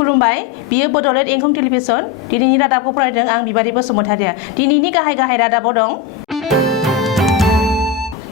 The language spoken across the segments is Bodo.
खुलुमबाय बियो बडलेण्ड इंखं टेलिभिजन दिनैनि रादाबखौ फरायदों आं बिबारि बसुमतारिया दिनैनि गाहाय रादाबाव दं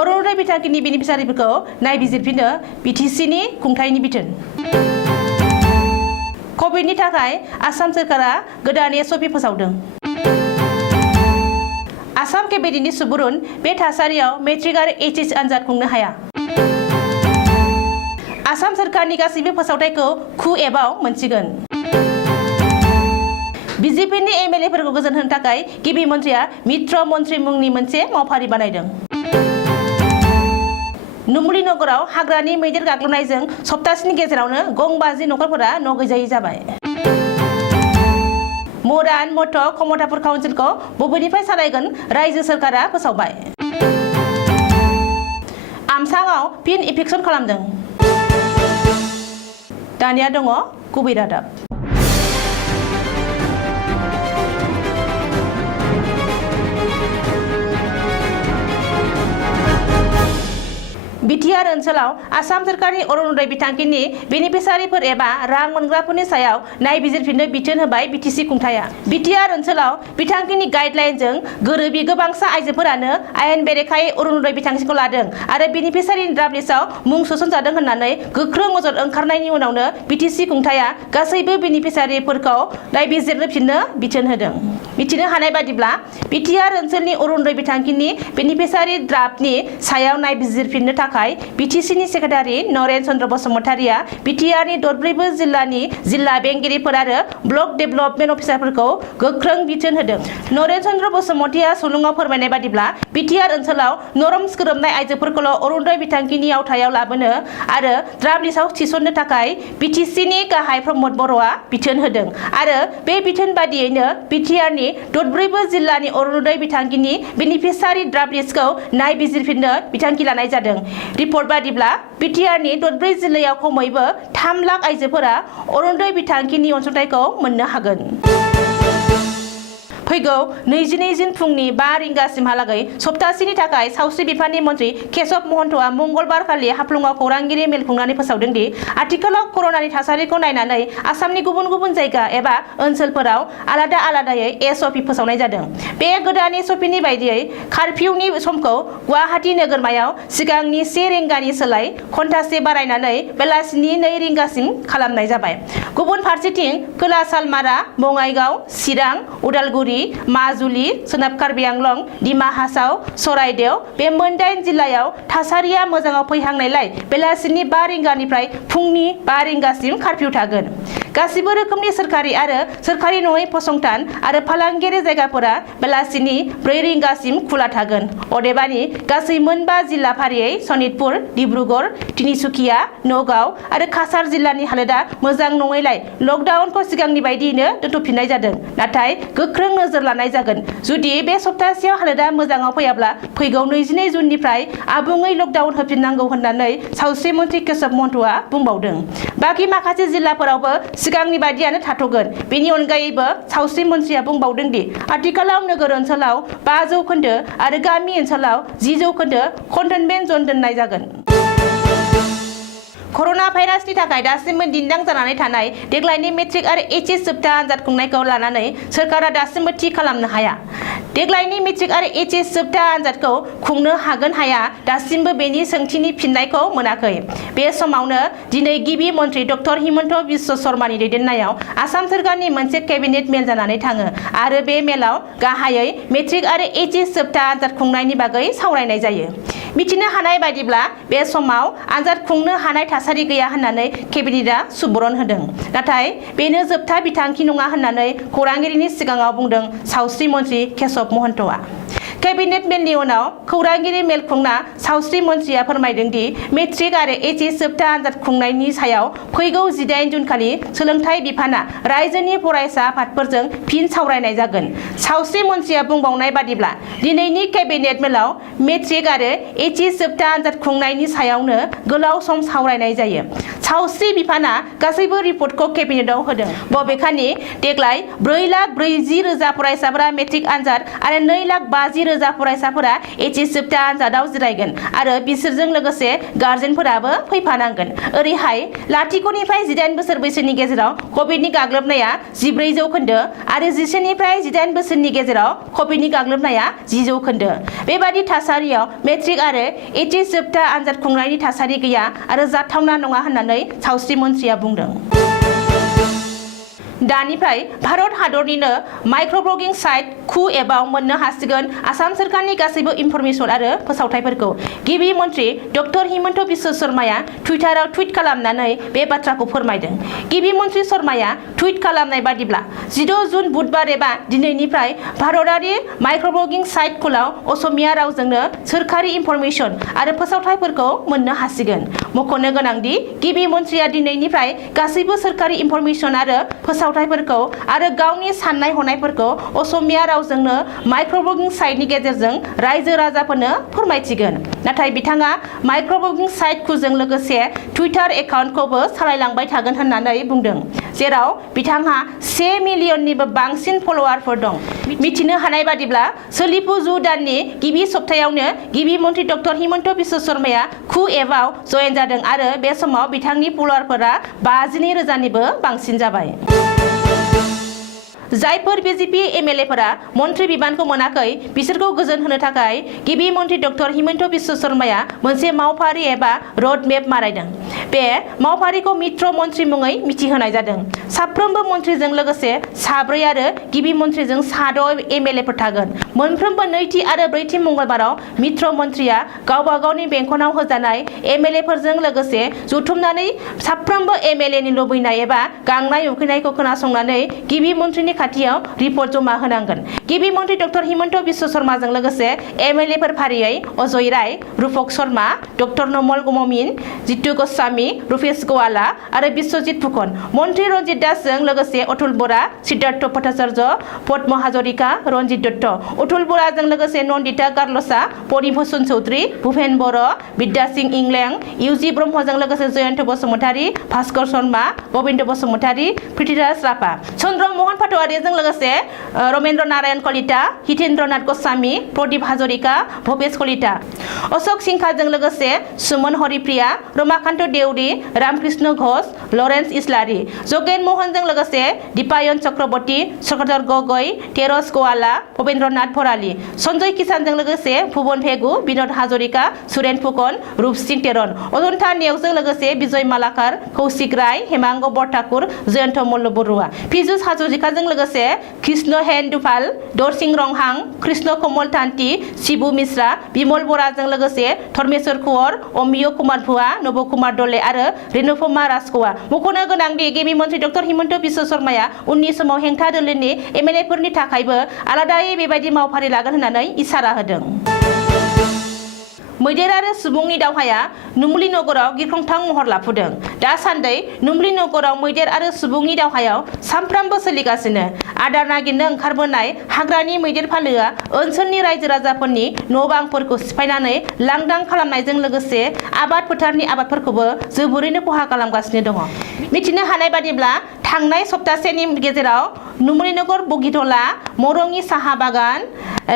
अरुणोदय बिथांखिनि बेनिफिसियारिफोरखौ नायबिजिरफिनो बिटिसिनि खुंथायनि बिथोन कभिडनि थाखाय आसाम सोरखारा गोदान एसअपि फोसावदों आसाम केबिनेटनि सुबुरुन बे थासारियाव मेट्रिक आरो एचएस आनजाद खुंनो हाया आसाम सोरखारनि गासैबो फोसावथायखौ खु एबाव मोनसिगोन बिजेपिनि एमएलएफोरखौ गोजोन होनो थाखाय गिबि मन्थ्रिया मित्र मन्थ्रि मुंनि मोनसे मावफारि बानायदों नुमुली नगराव हाग्रानि मैदेर गाग्लोबनायजों सप्तासेनि गेजेरावनो गंबाजि नखरफोरा न' गैजायै जाबाय मडार्न मथ कमतापुर काउन्सिलखौ बबेनिफ्राय सालायगोन रायजो सोरखारा फोसावबाय आमसाङाव फिन इभिकसन खालामदों दानिया दङ गुबै रादाब बिटिआर ओनसोलाव आसाम सोरखारनि अरुणोदय बिथांखिनि बेनिफिसियारिफोर एबा रां मोनग्राफोरनि सायाव नायबिजिरफिननो बिथोन होबाय बिटिसि खुंथाया बिटिआर ओनसोलाव बिथांखिनि गाइडलाइनजों गोरोबि गोबांसा आइजोफोरानो आयेन बेरेखायै अरुणोदय बिथांखिखौ लादों आरो बेनिफिसियारिनि ड्राफ्ट लिस्टआव मुं सोसनजादों होननानै गोख्रों अजद ओंखारनायनि उनावनो बिटिसि खुंथाया गासैबो बेनिफिसियारिफोरखौ नायबिजिरफिननो बिथोन होदों मिथिनो हानाय बादिब्ला बिटिआर ओनसोलनि अरुणोदय बिथांखिनि बेनिफिसियारि ड्राफ्टनि सायाव नायबिजिरफिननो थाखाय बिटिसिनि सेक्रेटारि नरेन चन्द्र बसुमतारिया बिटिआरनि दरब्रैबो जिल्लानि जिल्ला बेंगिरिफोर आरो ब्लक डेभेलपमेन्ट अफिसारफोरखौ गोख्रों बिथोन होदों नरेन चन्द्र बसुमतारिया सुलुङाव फोरमायनाय बादिब्ला बिटिआर ओनसोलाव नरम्स गोरोबनाय आइजोफोरखौल' अरुणोदय बिथांखिनि आवथायाव लाबोनो आरो ड्राफ्ट लिस्टआव थिसननो थाखाय बिटिसिनि गाहाय प्रमद बर'आ बिथोन होदों आरो बे बिथोन बादियैनो बिटिआरनि दरब्रैबो जिल्लानि अरुणोदय बिथांखिनि बेनिफिसियारि ड्राफ्ट लिस्टखौ नायबिजिरफिननो बिथांखि लानाय जादों रिपर्ट बादिब्ला बिटिआरनि दरब्रै जिल्लायाव खमैबो 3 लाख आइजोफोरा अरुणोदय बिथांखिनि अनसुंथाइखौ मोननो हागोन फैगौ 22 जुन फुंनि 5 रिंगासिमहालागै सप्तासेनि थाखाय सावस्रि बिफाननि मन्थ्रि केशव महन्तआ मंगलबार खालि हाफ्लङाव खौरांगिरि मेल खुंनानै फोसावदों दि आथिखालाव कर'नानि थासारिखौ नायनानै आसामनि गुबुन गुबुन जायगा एबा ओनसोलफोराव आलादा आलादायै एसअपि फोसावनाय जादों बे गोदान एसअपिनि बायदियै कारफिउनि समखौ गुवाहाटी नोगोरमायाव सिगांनि 1 रिंगानि सोलाय घन्टासे बारायनानै बेलासिनि 2 रिंगासिम खालामनाय जाबाय गुबुन फारसेथिं खोला सालमारा बङाइगाव चिरां उदालगुरि माजुलि सोनाब कार्बि आंलं डिमा हासाव सराइदेव बे मोनदाइन जिल्लायाव थासारिया मोजाङाव फैहांनायलाय बेलासिनि 5 रिंगानिफ्राय फुंनि 5 रिंगासिम कारफिउ थागोन गासिबो रोखोमनि सोरखारि आरो सोरखारि नङै फसंथान आरो फालांगियारि जायगाफोरा बेलासिनि 4 रिंगासिम खुला थागोन अदेबानि गासै मोनबा जिल्ला फारियै सनितपुर डिब्रुगड़ तिनिसुकिया नगाव आरो काछार जिल्लानि हालोदा मोजां नङैलाय लकडाउनखौ सिगांनि बायदियैनो दोनथ'फिननाय जादों नाथाय गोख्रों नोजोर लानाय जागोन जुदि बे सप्तासेयाव हालोदा मोजाङाव फैयाब्ला फैगौ 22 जुननिफ्राय आबुङै लकडाउन होफिननांगौ होननानै सावस्रि मन्थ्रि केशव महन्तआ बुंबावदों बाखि माखासे जिल्लाफोरावबो सिगांनि बादियानो थाथ'गोन बेनि अनगायैबो सावस्रि मन्थ्रिया बुंबावदों दि आथिखालाव नोगोर ओनसोलाव 5% आरो गामि ओनसोलाव 10% कन्टेनमेन्ट जन दोननाय जागोन कर'ना भाइरासनि थाखाय दासिमबो दिन्दां जानानै थानाय देग्लायनि मेट्रिक आरो एचएस जोबथा आनजाद खुंनायखौ लानानै सोरखारा दासिमबो थि खालामनो हाया देग्लायनि मेट्रिक आरो एचएस जोबथा आनजादखौ खुंनो हागोन हाया दासिमबो बेनि सोंथिनि फिननायखौ मोनाखै बे समावनो दिनै गिबि मन्थ्रि डक्टर हिमन्त बिश्व शर्मानि दैदेननायाव आसाम सोरखारनि मोनसे केबिनेट मेल जानानै थाङो आरो बे मेलाव गाहायै मेट्रिक आरो एचएस जोबथा आनजाद खुंनायनि बागै सावरायनाय जायो मिथिनो हानाय बायदिब्ला बे समाव आनजाद खुंनो हानाय थासारि गैया होननानै केबिनेटआ सुबुरुन होदों नाथाय बेनो जोबथा बिथांखि नङा होननानै खौरांगिरिनि सिगाङाव बुंदों सावस्रि मन्थ्रि केशव महन्तआ केबिनेट मेलनि उनाव खौरांगिरि मेल खुंना सावस्रि मन्थ्रिया फोरमायदों दि मेट्रिक आरो एचएस जोबथा आनजाद खुंनायनि सायाव फैगौ 18 जुन खालि सोलोंथाइ बिफाना रायजोनि फरायसा आफादफोरजों फिन सावरायनाय जागोन सावस्रि मन्थ्रिया बुंबावनाय बादिब्ला दिनैनि केबिनेट मेलाव मेट्रिक आरो एचएस जोबथा आनजाद खुंनायनि सायावनो गोलाव सम सावरायनाय जायो। सावस्रि बिफाना गासैबो रिपर्टखौ केबिनेटआव होदों। बबेखानि देग्लाय 4,40,000 फरायसाफोरा मेट्रिक आनजाद आरो 2,50,000 फरायसाफोरा एचएस जोबथा आनजादाव जिरायगोन आरो बिसोरजों लोगोसे गार्जेनफोराबो फैफानांगोन। ओरैहाय लाथिख'निफ्राय 18 बोसोर बैसोनि गेजेराव कभिडनि गाग्लोबनाया 14 जौखोन्दो आरो 11 निफ्राय 18 बोसोरनि गेजेराव कभिडनि गाग्लोबनाया 10 जौखोन्दो। बेबादि थासारियाव मेट्रिक आरो एचएस जोबथा आनजाद खुंनायनि थासारि गैया आरो जाथावना नङा होननानै सावस्रि मन्थ्रिया बुंदों। दानिफ्राय भारत हादरनिनो माइक्रब्लगिं साइट कु एपआव मोननो हासिगोन आसाम सोरखारनि गासैबो इनफरमेशन आरो फोसावथायफोरखौ। गिबि मन्थ्रि डक्टर हिमन्त बिश्व शर्माया टुइटाराव टुइट खालामनानै बे बाथ्राखौ फोरमायदों। गिबि मन्थ्रि शर्माया टुइट खालामनाय बादिब्ला 16 जुन बुधबार एबा दिनैनिफ्राय भारतारि माइक्रब्लगिं साइट कुलाव असमिया रावजोंनो सोरखारि इनफरमेशन आरो फोसावथायफोरखौ मोननो हासिगोन। मख'नो गोनांदि गिबि मन्थ्रिया दिनैनिफ्राय गासैबो सोरखारि इनफरमेशन आरो फोसावथायफोरखौ आरो गावनि साननाय हनायफोरखौ असमिया रावजोंनो माइक्रब्लगिं साइटनि गेजेरजों रायजो राजाफोरनो फोरमायथिगोन। नाथाय बिथाङा माइक्रब्लगिं साइट कुजों लोगोसे टुइटार एकाउन्टखौबो सालायलांबाय थागोन होननानै बुंदों, जेराव बिथांहा 1 मिलियननिबो बांसिन फलोवारफोर दं। मिथिनो हानाय बादिब्ला सोलिफु जु दाननि गिबि सप्तायावनो गिबि मन्थ्रि डक्टर हिमन्त बिश्व शर्माया कु एपआव जयेन जादों आरो बे समाव बिथांनि फलोवारफोरा 52,000निबो बांसिन जाबाय। जायफोर बिजेपि एमएलएफोरा मन्त्रि बिबानखौ मोनाखै बिसोरखौ गोजोन होनो थाखाय गिबि मन्थ्रि डक्टर हिमन्त बिश्व शर्माया मोनसे मावफारि एबा रड मेप बानायदों। बे मावफारिखौ मित्र मन्त्रि मुङै मिथिहोनाय जादों। साफ्रोमबो मन्थ्रिजों लोगोसे 4 आरो गिबि मन्थ्रिजों 6 एमएलएफोर थागोन। मोनफ्रोमबो नैथि आरो ब्रैथि मंगलबाराव मित्र मन्थ्रिया गावबा गावनि बेंखनाव होजानाय एमएलएफोरजों लोगोसे जथुमनानै साफ्रोमबो एमएलएनि लुबैनाय एबा गांनाय उखैनायखौ खोनासंनानै गिबि मन्थ्रिनि खाथियाव रिपर्ट जमा होनांगोन। गिबि मन्थ्रि डक्टर हिमन्त बिश्व शर्माजों लोगोसे एमएलएफोर फारियै अजय राय, रूपक शर्मा, डक्टर नमल गममिन, जितु गस्वामी, रुपेश गवाला आरो बिश्वजित फुकन। मन्त्रि रन्जित दासजों लोगोसे अतुल बरा, सिद्धार्थ भट्टाचार्य, पद्म हाजरिका, रन्जित दत्त। अतुल बराजों लोगोसे नन्दिता गार्लसा, परिभूषण चौधरी, भुपेन बर', बिद्या सिंह इंलें, इउजि ब्रह्मजों लोगोसे जयन्त बसुमतारी, भास्कर शर्मा, गोविन्द बसुमतारी, पृथ्वीराज राभा, चन्द्र मोहन पाटवारी जों लोगोसे रमेन्द्र नारायण कलिता, हितेन्द्रनाथ गोस्वामी, प्रदीप हाजरिका, भूपेश कलिता, अशोक सिंघाजों लोगोसे सुमन हरिप्रिया, रमाकान्त देउरी, रामकृष्ण घोष, लरेन्स इस्लारी, जोगेन मोहनजों लोगोसे दीपायन चक्रवर्ती, चक्रधर गगৈ, तेरस गवाला, भवेन्द्रनाथ भराली, सञ्जय किसानजों लोगोसे भुवन भेगु, विनोद हाजरिका, सुरेन फुकन, रूपसिंह तेरन, अजन्ता नेवजों लोगोसे विजय मालाकार, कौशिक राय, हेमांग बरठाकुर, जयन्त मल्ल बरुवा, पीयूष हाजरिकाजों लोगोसे कृष्ण हेन दुफाल, दरसिंह रंहां, कृष्ण कमल तान्ति, शिबु मिश्रा, बिमल बराजों लोगोसे धर्मेश्वर कुंवर, अमिय कुमार भुवा, नब कुमार दले आरो रेणुपमा राजखौवा। मख'नो गोनांदि गिबि मन्थ्रि डक्टर हिमन्त बिश्व शर्माया उननि समाव हेंथा दोलोनि एमएलएफोरनि थाखायबो आलादायै बेबायदि मावफारि लागोन होननानै इसारा होदों। मैदेर आरो सुबुंनि दावहाया नुमली नगराव गिख्रंथाव महर लाफुदों। दासान्दै नुमली नगराव मैदेर आरो सुबुंनि दावहायाव सानफ्रामबो सोलिगासिनो। आदार नागिरनो ओंखारबोनाय हाग्रानि मैदेर फालोआ ओनसोलनि रायजो राजाफोरनि न'-बांफोरखौ सिफायनानै लांदां खालामनायजों लोगोसे आबाद फोथारनि आबादफोरखौबो जोबोरैनो खहा खालामगासिनो दङ। मिथिनो हानाय बादिब्ला थांनाय सप्तासेनि गेजेराव नुमलीनगर बगिटला, मरंनि साहा बागान,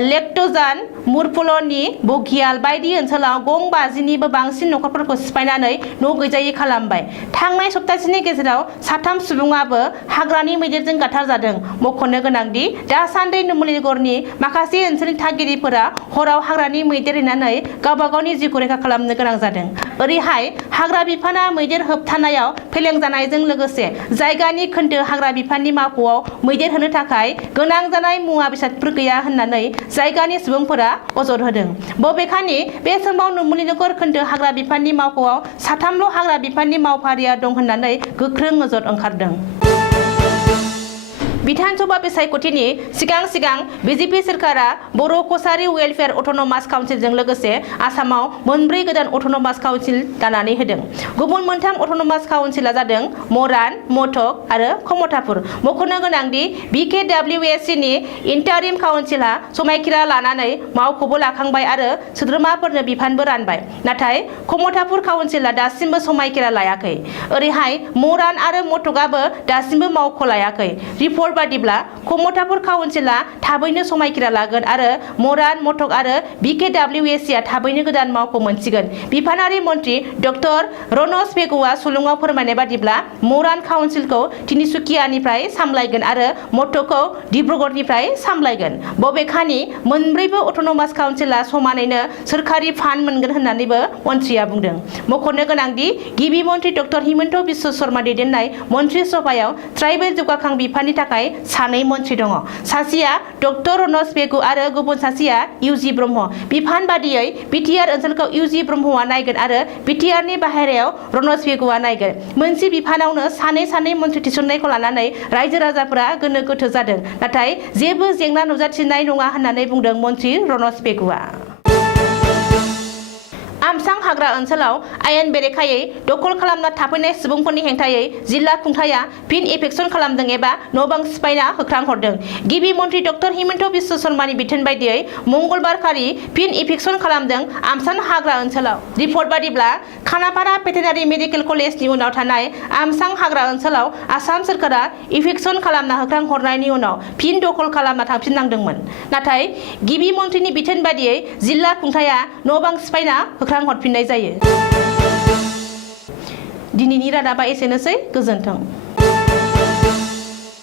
लेक्टजान, मुरफुलनि बगियाल बायदि ओनसोलाव गं 50निबो बांसिन नखरफोरखौ सिफायनानै न' गैजायै खालामबाय। थांनाय सप्तासेनि गेजेराव 3 सुबुङाबो हाग्रानि मैदेरजों गाथारजादों। मख'नो गोनांदि दासान्दि नुमलीनगरनि माखासे ओनसोलनि थागिरिफोरा हराव हाग्रानि मैदेर हैनानै गावबा गावनि जिउखौ रैखा खालामनो गोनां जादों। ओरैहाय हाग्रा बिफाना मैदेर होबथानायाव फेलें जानायजों लोगोसे जायगानि खोन्दो हाग्रा बिफाननि मावख'आव मैदेर होनो थाखाय गोनां जानाय मुवा बेसादफोर गैया होननानै जायगानि सुबुंफोरा अजद होदों। बबेखानि बे समाव नुमलीनगर खोन्दो हाग्रा बिफाननि मावख'आव 3ल' हाग्रा बिफाननि मावफारिया दं होननानै गोख्रों अजद ओंखारदों। बिधानसभा बिसायख'थिनि सिगां बिजेपि सोरखारा बर' कसारी वेलफेयार अट'नमास काउन्सिलजों लोगोसे आसामाव मोनब्रै गोदान अट'नमास काउन्सिल दानानै होदों। गुबुन मोनथाम अट'नमास काउन्सिला जादों मरान, मथक आरो कमतापुर। मख'नो गोनांदि BKWSC नि इन्टारिम काउन्सिलआ समायखिरा लानानै मावख'बो लाखांबाय आरो सोद्रोमाफोरनो बिफानबो रानबाय। नाथाय कमतापुर काउन्सिलआ दासिमबो समायखिरा लायाखै। ओरैहाय मरान आरो मथकआबो दासिमबो मावख' लायाखै। रिपर्ट बादिब्ला कमतापुर काउन्सिलआ थाबैनो समायखिरा लागोन आरो मरान, मथक आरो BKWSC आ थाबैनो गोदान मावख' मोनसिगोन। बिफानारि मन्त्रि डक्टर रनज पेगुआ सुलुङाव फोरमायनाय बादिब्ला मरान काउन्सिलखौ तिनिसुकियानिफ्राय सामलायगोन आरो मथकखौ डिब्रुगड़निफ्राय सामलायगोन। बबेखानि मोनब्रैबो अट'नमास काउन्सिलआ समानैनो सोरखारि फान्ड मोनगोन होननानैबो मन्थ्रिया बुंदों। मख'नो गोनांदि गिबि मन्त्रि डक्टर हिमन्त बिश्व शर्मा दैदेननाय मन्त्रि सभायाव ट्राइबेल जौगाखां बिफाननि थाखाय सानै मन्त्रि दङ। सासेया डक्टर रनज पेगु आरो गुबुन सासेया UG ब्रह्म। बिफान बादियै बिटिआर ओनसोलखौ UG ब्रह्मआ नायगोन आरो बिटिआरनि बाहेरायाव रनज पेगुआ नायगोन। मोनसे बिफानावनो सानै मन्त्रि थिसननायखौ लानानै रायजो राजाफोरा गोनो गोथो जादों। नाथाय जेबो जेंना नुजाथिनाय नङा होननानै बुंदों मन्त्रि रनज पेगुआ। आमसां हाग्रा ओनसोलाव आयेन बेरेखायै दखल खालामना थाफैनाय सुबुंफोरनि हेंथायै जिल्ला खुंथाया फिन इभेक्सन खालामदों एबा न'-बां सिफायना होख्रांहरदों। गिबि मन्त्रि डक्टर हिमन्त बिश्व शर्मानि बिथोन बायदियै मंगलबार खालि फिन इभेक्सन खालामदों आमसां हाग्रा ओनसोलाव। रिपर्ट बादिब्ला खानापारा भेटेनारि मेडिकेल कलेजनि उनाव थानाय आमसां हाग्रा ओनसोलाव आसाम सोरखारा इभेक्सन खालामना होख्रांहरनायनि उनाव फिन दखल खालामना थांफिननांदोंमोन। नाथाय गिबि मन्थ्रिनि बिथोन बादियै जिल्ला खुंथाया न'-बां सिफायना हरफिननाय जायो। दिनैनि रादाबा एसेनोसै। गोजोन्थों।